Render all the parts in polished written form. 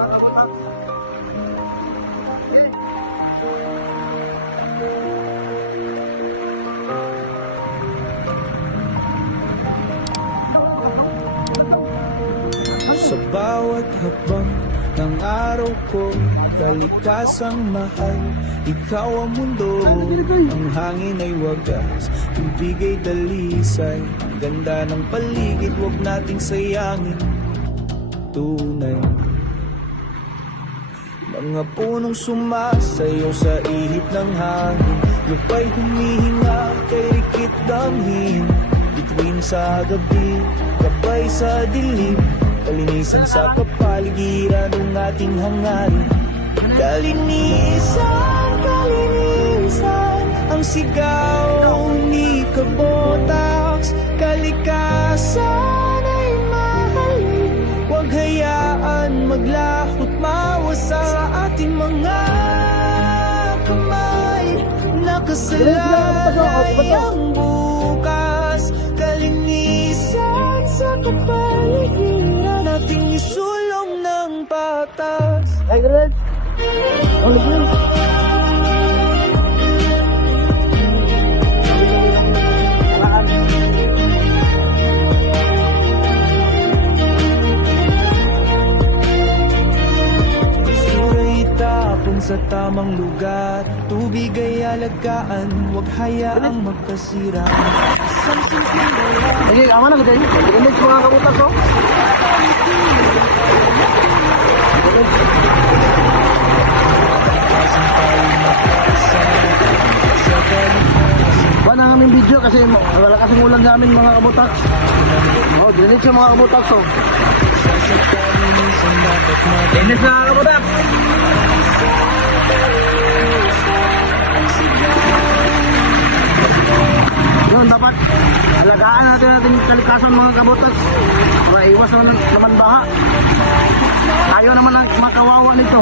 Sa bawat hakbang ng araw ko, kalikasang mahal, ikaw ang mundo. Ang hangin ay wagas, tubig ay dalisay. Ang ganda ng paligid, huwag nating sayangin. Tunay, mga punong sumasayaw sa ihip ng hangin. Lupa'y humihinga kay rikit damhin. Bituin sa gabi, gabay sa dilim. Kalinisan sa kapaligiran ng ating hangarin. Kalinisan, kalinisan, ang sigaw ni Kabotax. Kalikasan ay mahalin, huwag hayaan maglahot mawasa sa ating mga kamay. Nakasalalay ang bukas, kalinisan sa kapaligiran, ating isulong ng patas. Ay, ganun. Ang lagyan. Suray itapon sa tamang lugar, tubig ay alagaan, huwag hayaang magkasira. Isang simpleng dala. Sige, ama na ganyan. Ganyan sa mga kabutas ko. Ba na aming video kasi wala kasing ulan namin mga kabutas. Oh, ganyan sa mga kabutas ko. Ganyan sa kabutas. Yun, dapat alagaan natin kalikasan mga kabutas para iwas naman baha. Tayo naman ang makawawa nito.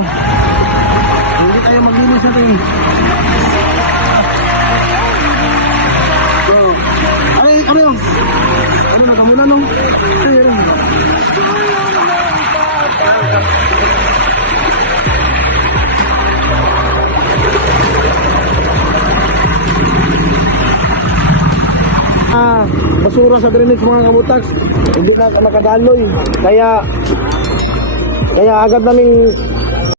Hindi tayo maglinis natin. So, ano yun? Ano na kamuna nung? Ayun. Basura sa drainage mga kabutaks, hindi na nakadaloy, kaya agad naming